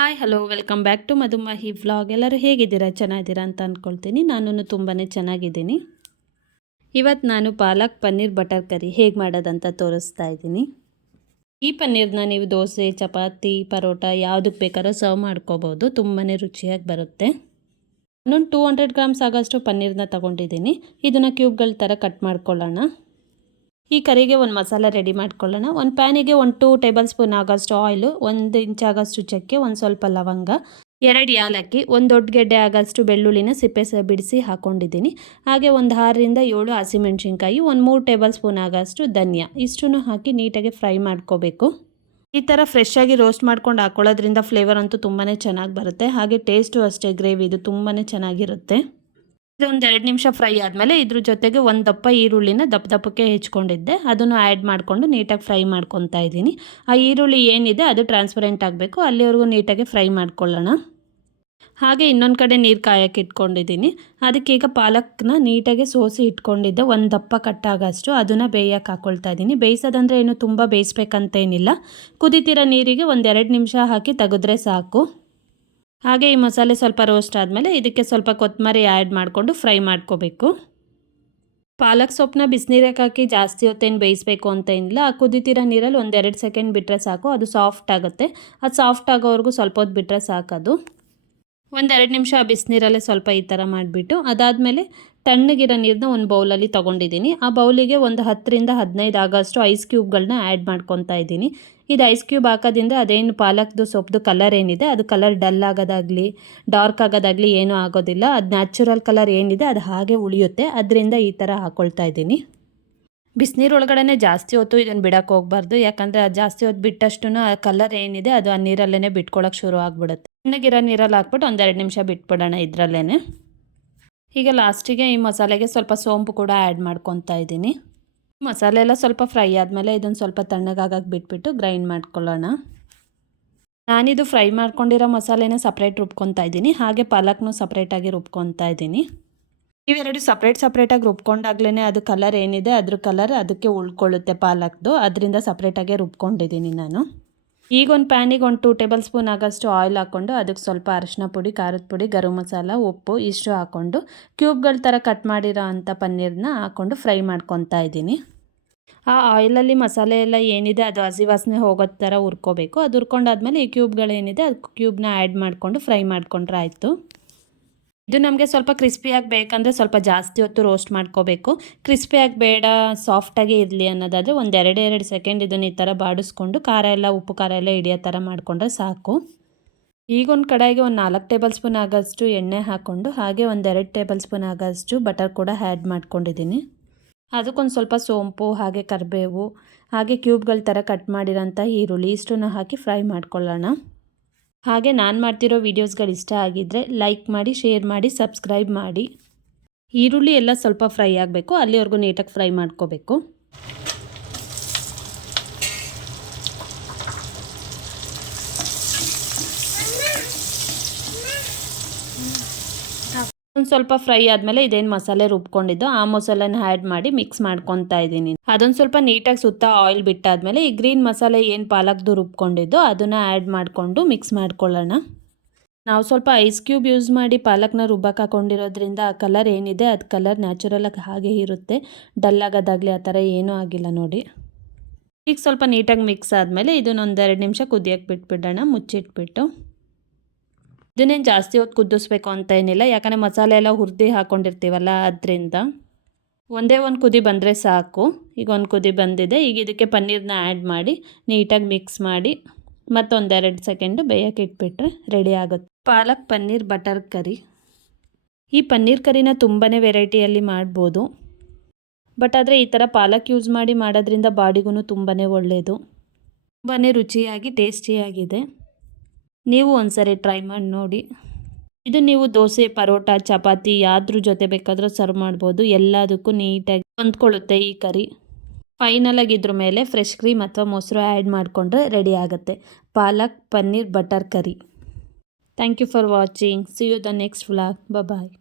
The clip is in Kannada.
Hi hello welcome back to Madhumahi vlog ಎಲ್ಲರೂ ಹೇಗಿದ್ದೀರಾ? ಚೆನ್ನಾಗಿದ್ದೀರಾ ಅಂತ ಅಂದ್ಕೊಳ್ತೀನಿ ನಾನು ತುಂಬಾ ಚೆನ್ನಾಗಿದ್ದೀನಿ. ಇವತ್ತು ನಾನು ಪಾಲಕ್ ಪನ್ನೀರ್ ಬಟರ್ ಕರಿ ಹೇಗೆ ಮಾಡೋದಂತ ತೋರಿಸ್ತಾ ಇದ್ದೀನಿ. ಈ ಪನ್ನೀರ್ನ ನೀವು ದೋಸೆ, ಚಪಾತಿ, ಪರೋಟ ಯಾವುದಕ್ಕೆ ಬೇಕಾದ್ರೂ ಸರ್ವ್ ಮಾಡ್ಕೋಬೋದು. ತುಂಬಾ ರುಚಿಯಾಗಿ ಬರುತ್ತೆ. ನಾನು ಟೂ ಹಂಡ್ರೆಡ್ ಗ್ರಾಮ್ಸ್ ಆಗೋಷ್ಟು ಪನ್ನೀರ್ನ ತೊಗೊಂಡಿದ್ದೀನಿ. ಇದನ್ನು ಕ್ಯೂಬ್ಗಳ ಥರ ಕಟ್ ಮಾಡ್ಕೊಳ್ಳೋಣ. ಈ ಕರಿಗೆ ಒಂದು ಮಸಾಲ ರೆಡಿ ಮಾಡ್ಕೊಳ್ಳೋಣ. ಒಂದು ಪ್ಯಾನಿಗೆ ಒಂದು ಟೂ ಟೇಬಲ್ ಸ್ಪೂನ್ ಆಗೋಷ್ಟು ಆಯಿಲು ಒಂದು ಇಂಚ್ ಆಗೋಷ್ಟು ಚಕ್ಕೆ ಒಂದು ಸ್ವಲ್ಪ ಲವಂಗ, ಎರಡು ಯಾಲಕ್ಕಿ, ಒಂದು ದೊಡ್ಡ ಗೆಡ್ಡೆ ಆಗೋಷ್ಟು ಬೆಳ್ಳುಳ್ಳಿನ ಸಿಪ್ಪೆ ಸ ಬಿಡಿಸಿ ಹಾಕ್ಕೊಂಡಿದ್ದೀನಿ ಹಾಗೆ ಒಂದು ಆರರಿಂದ ಏಳು ಹಸಿಮೆಣ್ಸಿನ್ಕಾಯಿ, ಒಂದು ಮೂರು ಟೇಬಲ್ ಸ್ಪೂನ್ ಆಗೋಷ್ಟು ಧನಿಯಾ. ಇಷ್ಟನ್ನು ಹಾಕಿ ನೀಟಾಗಿ ಫ್ರೈ ಮಾಡ್ಕೋಬೇಕು. ಈ ಥರ ಫ್ರೆಶ್ ಆಗಿ ರೋಸ್ಟ್ ಮಾಡ್ಕೊಂಡು ಹಾಕೊಳ್ಳೋದ್ರಿಂದ ಫ್ಲೇವರ್ ಅಂತೂ ತುಂಬಾ ಚೆನ್ನಾಗಿ ಬರುತ್ತೆ. ಹಾಗೆ ಟೇಸ್ಟು ಅಷ್ಟೇ ಗ್ರೇವಿ ಇದು ತುಂಬಾ ಚೆನ್ನಾಗಿರುತ್ತೆ. ಇದೊಂದು ಎರಡು ನಿಮಿಷ ಫ್ರೈ ಆದಮೇಲೆ ಇದ್ರ ಜೊತೆಗೆ ಒಂದು ದಪ್ಪ ಈರುಳ್ಳಿನ ದಪ್ಪ ದಪ್ಪಕ್ಕೆ ಹೆಚ್ಕೊಂಡಿದ್ದೆ. ಅದನ್ನು ಆ್ಯಡ್ ಮಾಡಿಕೊಂಡು ನೀಟಾಗಿ ಫ್ರೈ ಮಾಡ್ಕೊತಾ ಇದ್ದೀನಿ. ಆ ಈರುಳ್ಳಿ ಏನಿದೆ ಅದು ಟ್ರಾನ್ಸ್ಪರೆಂಟ್ ಆಗಬೇಕು. ಅಲ್ಲಿವರೆಗೂ ನೀಟಾಗಿ ಫ್ರೈ ಮಾಡ್ಕೊಳ್ಳೋಣ. ಹಾಗೆ ಇನ್ನೊಂದು ಕಡೆ ನೀರು ಕಾಯಕ್ಕೆ ಇಟ್ಕೊಂಡಿದ್ದೀನಿ. ಅದಕ್ಕೆ ಈಗ ಪಾಲಕ್ನ ನೀಟಾಗಿ ಸೋಸಿ ಇಟ್ಕೊಂಡಿದ್ದೆ ಒಂದು ದಪ್ಪ ಕಟ್ಟಾಗಷ್ಟು ಅದನ್ನು ಬೇಯಕ್ಕೆ ಹಾಕ್ಕೊಳ್ತಾ ಇದ್ದೀನಿ. ಬೇಯಿಸೋದಂದರೆ ಏನು ತುಂಬ ಬೇಯಿಸ್ಬೇಕಂತೇನಿಲ್ಲ. ಕುದಿತಿರೋ ನೀರಿಗೆ ಒಂದೆರಡು ನಿಮಿಷ ಹಾಕಿ ತೆಗೆದ್ರೆ ಸಾಕು. ಹಾಗೆ ಈ ಮಸಾಲೆ ಸ್ವಲ್ಪ ರೋಸ್ಟ್ ಆದಮೇಲೆ ಇದಕ್ಕೆ ಸ್ವಲ್ಪ ಕೊತ್ತಂಬರಿ ಆ್ಯಡ್ ಮಾಡಿಕೊಂಡು ಫ್ರೈ ಮಾಡ್ಕೋಬೇಕು. ಪಾಲಕ್ ಸೊಪ್ಪನ್ನ ಬಿಸಿನೀರಕ್ಕೆ ಹಾಕಿ ಜಾಸ್ತಿ ಹೊತ್ತೇನು ಬೇಯಿಸಬೇಕು ಅಂತ ಏನಿಲ್ಲ. ಆ ಕುದಿತಿರೋ ನೀರಲ್ಲಿ ಒಂದೆರಡು ಸೆಕೆಂಡ್ ಬಿಟ್ಟರೆ ಸಾಕು. ಅದು ಸಾಫ್ಟ್ ಆಗುತ್ತೆ. ಅದು ಸಾಫ್ಟ್ ಆಗೋವರೆಗೂ ಸ್ವಲ್ಪ ಹೊತ್ತು ಬಿಟ್ಟರೆ ಸಾಕದು. ಒಂದೆರಡು ನಿಮಿಷ ಬಿಸಿನೀರಲ್ಲೇ ಸ್ವಲ್ಪ ಈ ಥರ ಮಾಡಿಬಿಟ್ಟು ಅದಾದಮೇಲೆ ತಣ್ಣಗಿರೋ ನೀರನ್ನ ಒಂದು ಬೌಲಲ್ಲಿ ತೊಗೊಂಡಿದ್ದೀನಿ. ಆ ಬೌಲಿಗೆ ಒಂದು ಹತ್ತರಿಂದ ಹದಿನೈದು ಆಗೋಷ್ಟು ಐಸ್ ಕ್ಯೂಬ್ಗಳನ್ನ ಆ್ಯಡ್ ಮಾಡ್ಕೊತಾ ಇದ್ದೀನಿ. ಇದು ಐಸ್ ಕ್ಯೂಬ್ ಹಾಕೋದ್ರಿಂದ ಅದೇನು ಪಾಲಕ್ದು ಸೊಪ್ಪು ಕಲರ್ ಏನಿದೆ, ಅದು ಕಲರ್ ಡಲ್ ಆಗೋದಾಗಲಿ, ಡಾರ್ಕ್ ಆಗೋದಾಗಲಿ ಏನೂ ಆಗೋದಿಲ್ಲ. ಅದು ನ್ಯಾಚುರಲ್ ಕಲರ್ ಏನಿದೆ, ಅದು ಹಾಗೆ ಉಳಿಯುತ್ತೆ. ಅದರಿಂದ ಈ ಥರ ಹಾಕ್ಕೊಳ್ತಾ ಇದ್ದೀನಿ. ಬಿಸಿನೀರು ಒಳಗಡೆ ಜಾಸ್ತಿ ಹೊತ್ತು ಇದನ್ನು ಬಿಡೋಕ್ಕೆ ಹೋಗ್ಬಾರ್ದು. ಯಾಕಂದರೆ ಜಾಸ್ತಿ ಹೊತ್ತು ಬಿಟ್ಟಷ್ಟು ಆ ಕಲರ್ ಏನಿದೆ ಅದು ಆ ನೀರಲ್ಲೇ ಬಿಟ್ಕೊಳ್ಳೋಕೆ ಶುರು ಆಗ್ಬಿಡುತ್ತೆ. ಸಣ್ಣಗಿರೋ ನೀರಲ್ಲಿ ಹಾಕ್ಬಿಟ್ಟು ಒಂದೆರಡು ನಿಮಿಷ ಬಿಟ್ಬಿಡೋಣ ಇದರಲ್ಲೇ ಈಗ ಲಾಸ್ಟಿಗೆ ಈ ಮಸಾಲೆಗೆ ಸ್ವಲ್ಪ ಸೋಂಪು ಕೂಡ ಆ್ಯಡ್ ಮಾಡ್ಕೊತಾ ಇದ್ದೀನಿ. ಮಸಾಲೆ ಎಲ್ಲ ಸ್ವಲ್ಪ ಫ್ರೈ ಆದಮೇಲೆ ಇದನ್ನು ಸ್ವಲ್ಪ ತಣ್ಣಗಾಗಕ್ಕೆ ಬಿಟ್ಬಿಟ್ಟು ಗ್ರೈಂಡ್ ಮಾಡ್ಕೊಳ್ಳೋಣ. ನಾನಿದು ಫ್ರೈ ಮಾಡ್ಕೊಂಡಿರೋ ಮಸಾಲೆನ ಸಪ್ರೇಟ್ ರುಬ್ಕೊತಾ ಇದ್ದೀನಿ. ಹಾಗೆ ಪಾಲಕ್ನೂ ಸಪ್ರೇಟಾಗಿ ರುಬ್ಕೊತಾ ಇದ್ದೀನಿ. ಇವೆರಡು ಸಪ್ರೇಟ್ ಸಪ್ರೇಟಾಗಿ ರುಬ್ಕೊಂಡಾಗ್ಲೇ ಅದು ಕಲರ್ ಏನಿದೆ ಅದ್ರ ಕಲರ್ ಅದಕ್ಕೆ ಉಳ್ಕೊಳ್ಳುತ್ತೆ ಪಾಲಕ್ದು. ಅದರಿಂದ ಸಪ್ರೇಟಾಗೆ ರುಬ್ಕೊಂಡಿದ್ದೀನಿ ನಾನು. ಈಗ ಒಂದು ಪ್ಯಾನಿಗೆ ಒಂದು ಟೂ ಟೇಬಲ್ ಸ್ಪೂನ್ ಆಗೋಷ್ಟು ಆಯಿಲ್ ಹಾಕ್ಕೊಂಡು ಅದಕ್ಕೆ ಸ್ವಲ್ಪ ಅರಿಶಿನ ಪುಡಿ, ಖಾರದ ಪುಡಿ, ಗರಂ ಮಸಾಲ, ಉಪ್ಪು ಇಷ್ಟು ಹಾಕ್ಕೊಂಡು ಕ್ಯೂಬ್ಗಳ ಥರ ಕಟ್ ಮಾಡಿರೋ ಅಂಥ ಪನ್ನೀರನ್ನ ಹಾಕ್ಕೊಂಡು ಫ್ರೈ ಮಾಡ್ಕೊತಾ ಇದ್ದೀನಿ. ಆ ಆಯಿಲಲ್ಲಿ ಮಸಾಲೆ ಎಲ್ಲ ಏನಿದೆ ಅದು ಹಸಿ ವಾಸನೆ ಹೋಗೋ ಥರ ಹುರ್ಕೋಬೇಕು. ಅದು ಹುರ್ಕೊಂಡಾದ್ಮೇಲೆ ಈ ಕ್ಯೂಬ್ಗಳೇನಿದೆ ಅದು ಕ್ಯೂಬ್ನ ಆ್ಯಡ್ ಮಾಡಿಕೊಂಡು ಫ್ರೈ ಮಾಡಿಕೊಂಡ್ರೆ ಆಯಿತು. ಇದು ನಮಗೆ ಸ್ವಲ್ಪ ಕ್ರಿಸ್ಪಿಯಾಗಿ ಬೇಕಂದರೆ ಸ್ವಲ್ಪ ಜಾಸ್ತಿ ಹೊತ್ತು ರೋಸ್ಟ್ ಮಾಡ್ಕೋಬೇಕು. ಕ್ರಿಸ್ಪಿಯಾಗಿ ಬೇಡ ಸಾಫ್ಟಾಗಿ ಇರಲಿ ಅನ್ನೋದಾದರೆ ಒಂದು ಎರಡು ಎರಡು ಸೆಕೆಂಡ್ ಇದನ್ನು ಈ ಥರ ಬಾಡಿಸ್ಕೊಂಡು ಖಾರ ಎಲ್ಲ, ಉಪ್ಪು ಖಾರ ಎಲ್ಲ ಹಿಡಿಯೋ ಥರ ಮಾಡಿಕೊಂಡ್ರೆ ಸಾಕು. ಈಗ ಒಂದು ಕಡೆಗೆ ಒಂದು ನಾಲ್ಕು ಟೇಬಲ್ ಸ್ಪೂನ್ ಆಗೋಷ್ಟು ಎಣ್ಣೆ ಹಾಕ್ಕೊಂಡು ಹಾಗೆ ಒಂದೆರಡು ಟೇಬಲ್ ಸ್ಪೂನ್ ಆಗೋಷ್ಟು ಬಟರ್ ಕೂಡ ಆ್ಯಡ್ ಮಾಡ್ಕೊಂಡಿದ್ದೀನಿ. ಅದಕ್ಕೊಂದು ಸ್ವಲ್ಪ ಸೋಂಪು, ಹಾಗೆ ಕರಿಬೇವು, ಹಾಗೆ ಕ್ಯೂಬ್ಗಳ ಥರ ಕಟ್ ಮಾಡಿರೋಂಥ ಈರುಳ್ಳಿ ಇಷ್ಟನ್ನು ಹಾಕಿ ಫ್ರೈ ಮಾಡ್ಕೊಳ್ಳೋಣ. ಹಾಗೆ ನಾನು ಮಾಡ್ತಿರೋ ವೀಡಿಯೋಸ್ಗಳು ಇಷ್ಟ ಆಗಿದ್ದರೆ ಲೈಕ್ ಮಾಡಿ ಶೇರ್ ಮಾಡಿ ಸಬ್ಸ್ಕ್ರೈಬ್ ಮಾಡಿ. ಈರುಳ್ಳಿ ಎಲ್ಲ ಸ್ವಲ್ಪ ಫ್ರೈ ಆಗಬೇಕು. ಅಲ್ಲಿವರೆಗೂ ನೀಟಾಗಿ ಫ್ರೈ ಮಾಡ್ಕೋಬೇಕು. ಒಂದು ಸ್ವಲ್ಪ ಫ್ರೈ ಆದಮೇಲೆ ಇದೇನು ಮಸಾಲೆ ರುಬ್ಕೊಂಡಿದ್ದು ಆ ಮಸಾಲೆನ ಆ್ಯಡ್ ಮಾಡಿ ಮಿಕ್ಸ್ ಮಾಡ್ಕೊತಾ ಇದ್ದೀನಿ. ಅದೊಂದು ಸ್ವಲ್ಪ ನೀಟಾಗಿ ಸುತ್ತ ಆಯಿಲ್ ಬಿಟ್ಟಾದ್ಮೇಲೆ ಈ ಗ್ರೀನ್ ಮಸಾಲೆ ಏನು ಪಾಲಕ್ದು ರುಬ್ಕೊಂಡಿದ್ದು ಅದನ್ನು ಆ್ಯಡ್ ಮಾಡಿಕೊಂಡು ಮಿಕ್ಸ್ ಮಾಡ್ಕೊಳ್ಳೋಣ. ನಾವು ಸ್ವಲ್ಪ ಐಸ್ ಕ್ಯೂಬ್ ಯೂಸ್ ಮಾಡಿ ಪಾಲಕ್ನ ರುಬ್ಬಕ್ಕೆ ಹಾಕೊಂಡಿರೋದ್ರಿಂದ ಆ ಕಲರ್ ಏನಿದೆ ಅದು ಕಲರ್ ನ್ಯಾಚುರಲಾಗಿ ಹಾಗೆ ಇರುತ್ತೆ. ಡಲ್ ಆಗೋದಾಗಲಿ ಆ ಥರ ಏನೂ ಆಗಿಲ್ಲ ನೋಡಿ. ಈಗ ಸ್ವಲ್ಪ ನೀಟಾಗಿ ಮಿಕ್ಸ್ ಆದಮೇಲೆ ಇದನ್ನೊಂದೆರಡು ನಿಮಿಷ ಕುದಿಯೋಕ್ಕೆ ಬಿಟ್ಬಿಡೋಣ, ಮುಚ್ಚಿಟ್ಬಿಟ್ಟು. ಇದನ್ನೇನು ಜಾಸ್ತಿ ಹೊತ್ತು ಕುದಿಸ್ಬೇಕು ಅಂತ ಏನಿಲ್ಲ, ಯಾಕಂದರೆ ಮಸಾಲೆ ಎಲ್ಲ ಹುರಿದು ಹಾಕ್ಕೊಂಡಿರ್ತೀವಲ್ಲ ಅದರಿಂದ. ಒಂದೇ ಒಂದು ಕುದಿ ಬಂದರೆ ಸಾಕು. ಈಗ ಒಂದು ಕುದಿ ಬಂದಿದೆ, ಈಗ ಇದಕ್ಕೆ ಪನ್ನೀರನ್ನ ಆ್ಯಡ್ ಮಾಡಿ, ನೀಟಾಗಿ ಮಿಕ್ಸ್ ಮಾಡಿ, ಮತ್ತೊಂದೆರಡು ಸೆಕೆಂಡು ಬೇಯಕ್ಕೆ ಇಟ್ಬಿಟ್ರೆ ರೆಡಿ ಆಗುತ್ತೆ. ಪಾಲಕ್, ಪನ್ನೀರ್ ಬಟರ್ ಕರಿ ಈ ಪನ್ನೀರ್ ಕರಿನ ತುಂಬಾ ವೆರೈಟಿಯಲ್ಲಿ ಮಾಡ್ಬೋದು. ಬಟ್ ಆದರೆ ಈ ಥರ ಪಾಲಕ್ ಯೂಸ್ ಮಾಡಿ ಮಾಡೋದ್ರಿಂದ ಬಾಡಿಗೂ ತುಂಬಾ ಒಳ್ಳೆಯದು ತುಂಬಾ ರುಚಿಯಾಗಿ ಟೇಸ್ಟಿಯಾಗಿದೆ ನೀವು ಒಂದ್ಸರಿ ಟ್ರೈ ಮಾಡಿ ನೋಡಿ. ಇದು ನೀವು ದೋಸೆ, ಪರೋಟ, ಚಪಾತಿ ಯಾವ್ದ್ರ ಜೊತೆ ಬೇಕಾದರೂ ಸರ್ವ್ ಮಾಡ್ಬೋದು. ಎಲ್ಲದಕ್ಕೂ ನೀಟಾಗಿ ಹೊಂದ್ಕೊಳ್ಳುತ್ತೆ ಈ ಕರಿ. ಫೈನಲಾಗಿ ಇದ್ರ ಮೇಲೆ ಫ್ರೆಶ್ ಕ್ರೀಮ್ ಅಥವಾ ಮೊಸರು ಆ್ಯಡ್ ಮಾಡಿಕೊಂಡ್ರೆ ರೆಡಿ ಆಗುತ್ತೆ. Palak, paneer, butter curry. Thank you for watching see you the next vlog bye